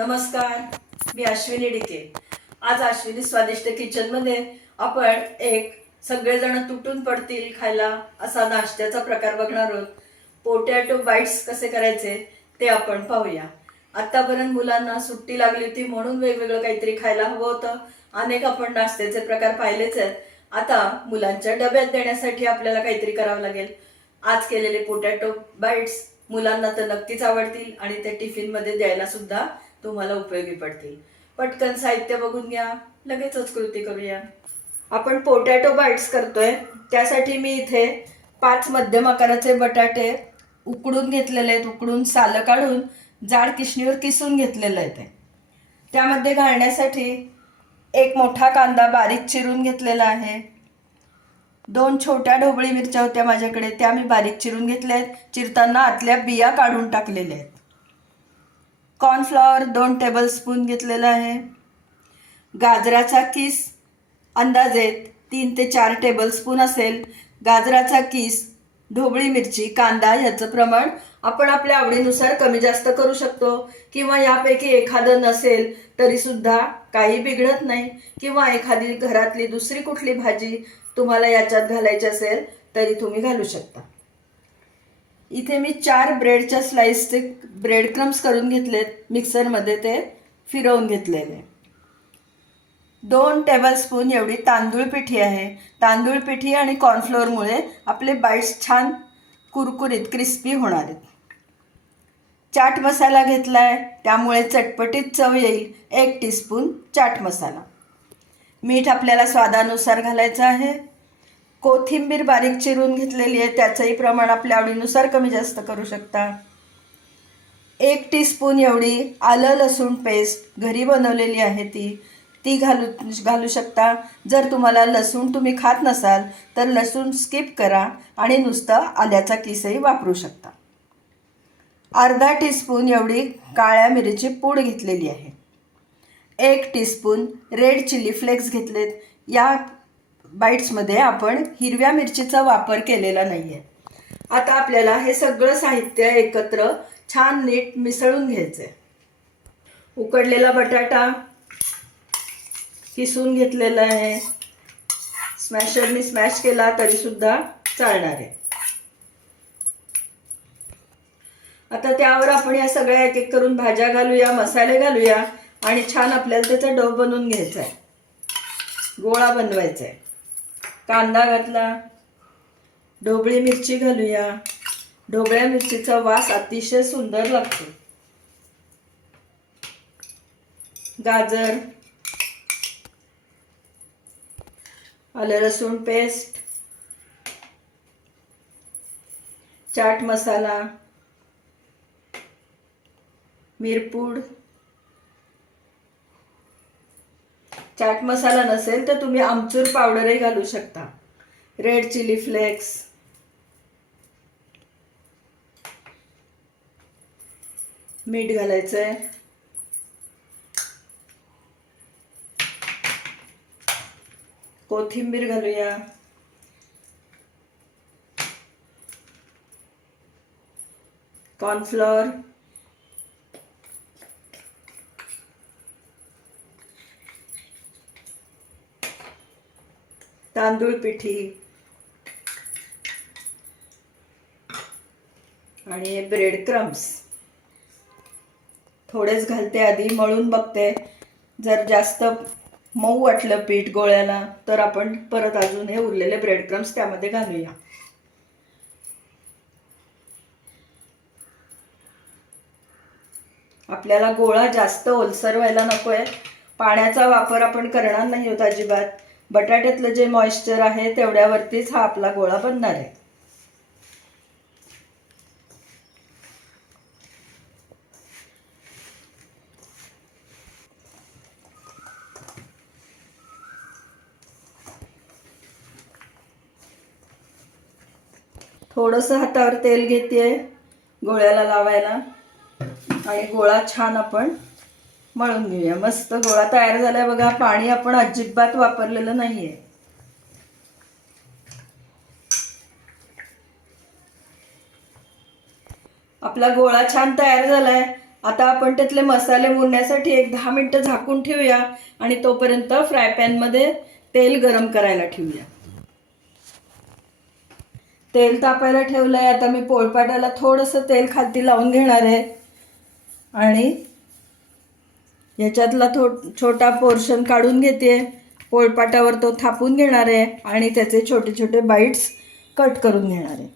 नमस्कार मी अश्विनी डिके. आज अश्विनी स्वादिष्ट किचनमध्ये आपण एक सगळेजण तुटून पडतील खायला असा नाश्त्याचा प्रकार बघणार आहोत. पोटॅटो बाईट्स कसे करायचे ते आपण पाहूया. आतापर्यंत मुलांना सुट्टी लागली होती म्हणून वेगवेगळं काहीतरी खायला हवं होतं. अनेक आपण नाश्त्याचे प्रकार पाहिलेच आहेत. आता मुलांच्या डब्यात देण्यासाठी आपल्याला काहीतरी करावं लागेल. आज केलेले पोटॅटो बाईट्स मुलांना तर नक्कीच आवडतील आणि ते टिफिनमध्ये द्यायला सुद्धा तुम्हाला उपयोगी पडतील. पटकन साहित्य बघून घ्या लगेचच कृती करूया. आपण पोटॅटो बाईट्स करतोय त्यासाठी मी इथे पाच मध्यम आकाराचे बटाटे उकडून घेतलेले आहेत उकडून सालं काढून जाड किशणीवर किसून घेतलेलं आहे ते. त्यामध्ये घालण्यासाठी एक मोठा कांदा बारीक चिरून घेतलेला आहे. दोन छोट्या ढोबळी मिरच्या होत्या माझ्याकडे त्या मी बारीक चिरून घेतल्या आहेत. चिरताना आतल्या बिया काढून टाकलेल्या आहेत. कॉर्नफ्लॉवर दोन टेबलस्पून घेतलेलं आहे. गाजराचा किस अंदाजे तीन ते चार टेबलस्पून असेल. गाजराचा किस ढोबळी मिरची कांदा ह्याचं प्रमाण आपण आपल्या आवडीनुसार कमी जास्त करू शकतो. किंवा यापैकी एखादं नसेल तरीसुद्धा काही बिघडत नाही. किंवा एखादी घरातली दुसरी कुठली भाजी तुम्हाला याच्यात घालायची असेल तरी तुम्ही घालू शकता. इथे मी चार ब्रेडच्या स्लाइसचे ब्रेड क्रम्स करून घेतलेत मिक्सरमध्ये ते फिरवून घेतलेले. दोन टेबलस्पून एवढी तांदूळ पिठी आहे. तांदूळ पिठी आणि कॉर्नफ्लोअरमुळे आपले बाईट्स छान कुरकुरीत क्रिस्पी होणार आहेत. चाट मसाला घेतला आहे त्यामुळे चटपटीत चव येईल. एक टीस्पून चाट मसाला. मीठ आपल्याला स्वादानुसार घालायचं आहे. कोथिंबीर बारीक चिरून घेतलेली आहे त्याचंही प्रमाण आपल्या आवडीनुसार कमी जास्त करू शकता. एक टीस्पून एवढी आलं लसूण पेस्ट घरी बनवलेली आहे ती. ती घालू घालू शकता. जर तुम्हाला लसूण तुम्ही खात नसाल तर लसूण स्किप करा आणि नुसतं आल्याचा किसही वापरू शकता. अर्धा टीस्पून एवढी काळ्या मिरीची पूड घेतलेली आहे. एक टीस्पून रेड चिली फ्लेक्स घेतलेत. या बाईट्समध्ये आपण हिरव्या मिरचीचा वापर केलेला नाही आहे आता आपल्याला हे सगळं साहित्य एकत्र छान नीट मिसळून घ्यायचं आहे उकडलेला बटाटा किसून घेतलेला आहे. स्मॅशरनी स्मॅश केला तरी सुद्धा चालणार आहे. आता त्यावर आपण या सगळ्या एक एक करून भाज्या घालूया मसाले घालूया आणि छान आपल्याला त्याचा डव बनवून घ्यायचा आहे गोळा बनवायचा आहे कांदा घातला. ढोबळी मिरची घालूया. ढोबळ्या मिरचीचा वास अतिशय सुंदर लागतो. गाजर. आलं लसूण पेस्ट. चाट मसाला. मिरपूड. चाट मसाला नसेल तर तुम्ही आमचूर पावडरही घालू शकता. रेड चिली फ्लेक्स मीठ घालायचं आहे कोथिंबीर घालूया. कॉर्नफ्लॉवर तांदूळ पिठी. आणि ब्रेड क्रम्स. थोडेच घालते आधी मळून बघते. जर जास्त मऊ वाटलं पीठ गोळ्याला तर आपण परत अजून हे उरलेले ब्रेड क्रम्स त्यामध्ये घालूया. आपल्याला गोळा जास्त ओलसर व्हायला नको आहे पाण्याचा वापर आपण करणार नाही होत अजिबात. बटाट्यातलं जे मॉइश्चर आहे तेवढ्यावरतीच हा आपला गोळा बनणार आहे. थोडंसं हातावर तेल घेते गोळ्याला लावायला. आणि गोळा छान आपण मळून घेऊया. मस्त गोळा तयार झालाय बघा. पाणी आपण अजिबात वापरलेलं नाहीये. आपला गोळा छान तयार झालाय. आता आपण त्यातले मसाले मुरण्यासाठी एक दहा मिनटं झाकून ठेवूया आणि तोपर्यंत फ्राय पॅनमध्ये तेल गरम करायला ठेवूया. तेल तापायला ठेवलं आहे आता मी पोळपाटाला थोडंसं तेल खालती लावून घेणार आहे. आणि याच्यातला थो छोटा पोर्शन काढून घेते. पोळपाटावर तो थापून घेणार आहे आणि त्याचे छोटे छोटे बाईट्स कट करून घेणार आहे.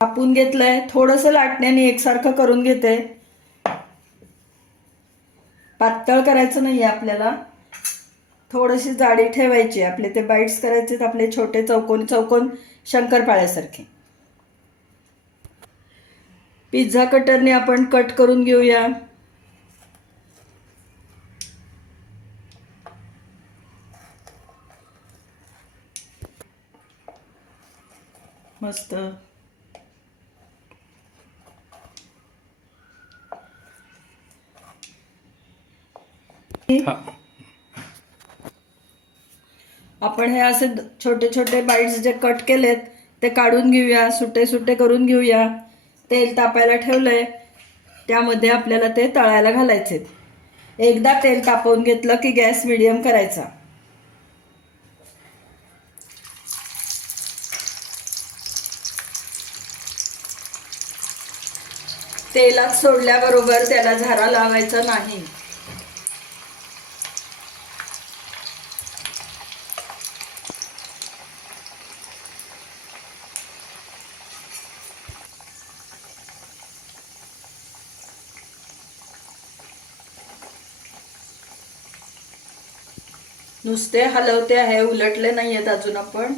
कापून घेतलंय. थोडंसं लाटण्याने एकसारखं करून घेते. पातळ करायचं नाही आपल्याला. थोडीशी जाडी ठेवायची. आपले ते बाईट्स करायचे आपले छोटे चौकोन चौकोन शंकरपाळ्यासारखे. पिझ्झा कटरने आपण कट करून घेऊया. मस्त. हा. आपण हे असे छोटे छोटे बाईट्स जे कट केलेत ते काढून घेऊया सुटे सुटे करून घेऊया. तेल तापायला ठेवलंय. त्यामध्ये आपल्याला ते तळायला घालायचे. एकदा तेल तापवून घेतलं की गॅस मिडियम करायचा. तेलात सोडल्याबरोबर त्याला झारा लावायचा नाही. नुसते हलवते आहे उलटले नाही आहेत अजून आपण.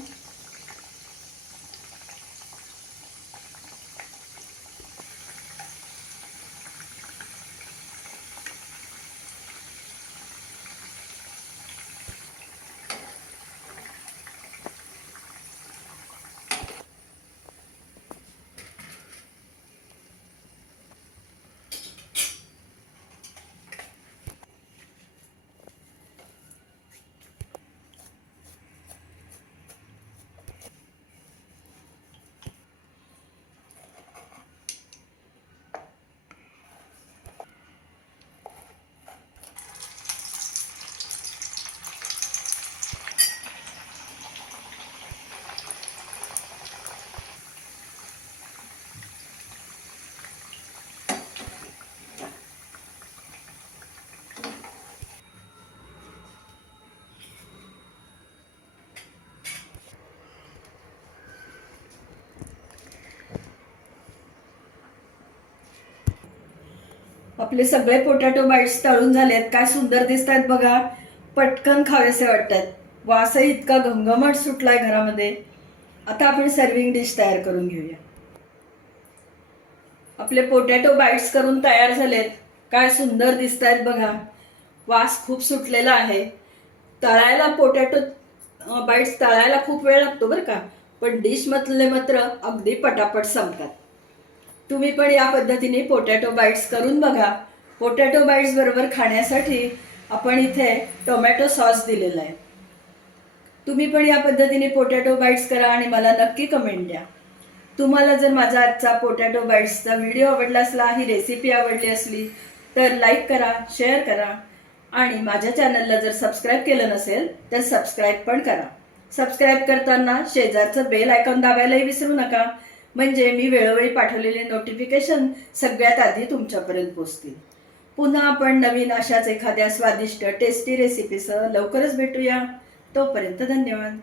आपले सगळे पोटॅटो बाईट्स तळून झालेत. काय सुंदर दिसत आहेत बघा. पटकन खावेसे वाटतात. वासही इतका घमघमट सुटलाय घरामध्ये. आता आपण सर्विंग डिश तयार करून घेऊया. आपले पोटॅटो बाईट्स करून तयार झालेत. काय सुंदर दिसत आहेत बघा. वास खूप सुटलेला आहे. तळायला पोटॅटो बाईट्स तळायला खूप वेळ लागतो बरं का? पण डिशमधले मात्र अगदी पटापट संपतात. तुम्ही पण या पद्धतीने पोटॅटो बाईट्स करून बघा. पोटॅटो बाईट्स बरोबर खाण्यासाठी आपण इथे टोमॅटो सॉस दिलेला आहे. तुम्ही पण या पद्धतीने पोटॅटो बाईट्स करा आणि मला नक्की कमेंट द्या. तुम्हाला जर माझा आजचा पोटॅटो बाईट्सचा व्हिडिओ आवडला असला ही रेसिपी आवडली असली तर लाईक करा शेअर करा. आणि माझ्या चॅनलला जर सबस्क्राईब केलं नसेल तर सबस्क्राईब पण करा. सबस्क्राईब करताना शेजारचं बेल आयकॉन दाबायलाही विसरू नका. म्हणजे मी वेळोवेळी पाठवलेले नोटिफिकेशन सगळ्यात आधी तुमच्यापर्यंत पोचतील. पुन्हा आपण नवीन अशाच एखाद्या स्वादिष्ट टेस्टी रेसिपीसह लवकरच भेटूया. तोपर्यंत धन्यवाद.